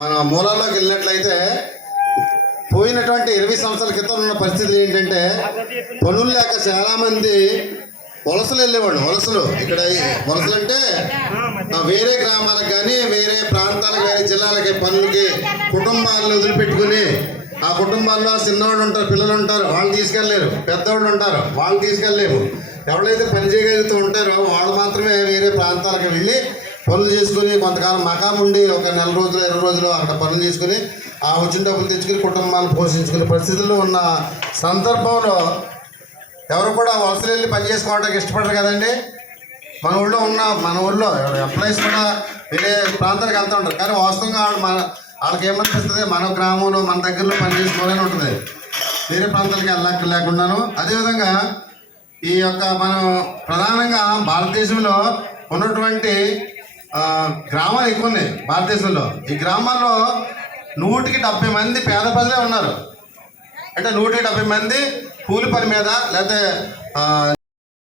మన మూలాల్లోకి వెళ్ళినట్లయితే పోయినటువంటి ఇరవై సంవత్సరాల క్రితం ఉన్న పరిస్థితులు ఏంటంటే పనులు లేక చాలా మంది వలసలు వెళ్ళేవాళ్ళు వలసలు. ఇక్కడ వలసలు అంటే వేరే గ్రామాలకు కానీ వేరే ప్రాంతాలకు కానీ జిల్లాలకి పనులకి కుటుంబాలను వదిలిపెట్టుకుని ఆ కుటుంబాల్లో చిన్నవాళ్ళు ఉంటారు పిల్లలు ఉంటారు వాళ్ళు తీసుకెళ్ళలేరు పెద్దవాళ్ళు ఉంటారు వాళ్ళు తీసుకెళ్ళలేము ఎవరైతే పని చేయగలుగుతూ ఉంటారో వాళ్ళు మాత్రమే వేరే ప్రాంతాలకు వెళ్ళి పనులు చేసుకుని కొంతకాలం మకాం ఉండి ఒక నెల రోజులు ఇరవై రోజులు అక్కడ పనులు చేసుకుని ఆ వచ్చిన డబ్బులు తెచ్చుకుని కుటుంబాలు పోషించుకునే పరిస్థితుల్లో ఉన్న సందర్భంలో ఎవరు కూడా వలసలు వెళ్ళి పని చేసుకోవడానికి ఇష్టపడరు కదండి. మన ఊళ్ళో ఉన్న మన ఊళ్ళో ఎంప్లాయీస్ కూడా వేరే ప్రాంతానికి వెళ్తూ ఉంటారు. కానీ వాస్తవంగా వాళ్ళు మన వాళ్ళకి ఏమనిపిస్తుంది? మన గ్రామంలో మన దగ్గరలో పని చేసుకోవాలని ఉంటుంది. వేరే ప్రాంతాలకి వెళ్ళక లేకుండాను. అదేవిధంగా ఈ యొక్క మనం ప్రధానంగా భారతదేశంలో ఉన్నటువంటి గ్రామాలు ఎక్కువ ఉన్నాయి భారతదేశంలో. ఈ గ్రామాల్లో నూటికి డెబ్బై మంది పేద ప్రజలే ఉన్నారు. అంటే నూటికి డెబ్బై మంది కూలి పని మీద లేకపోతే ఆ,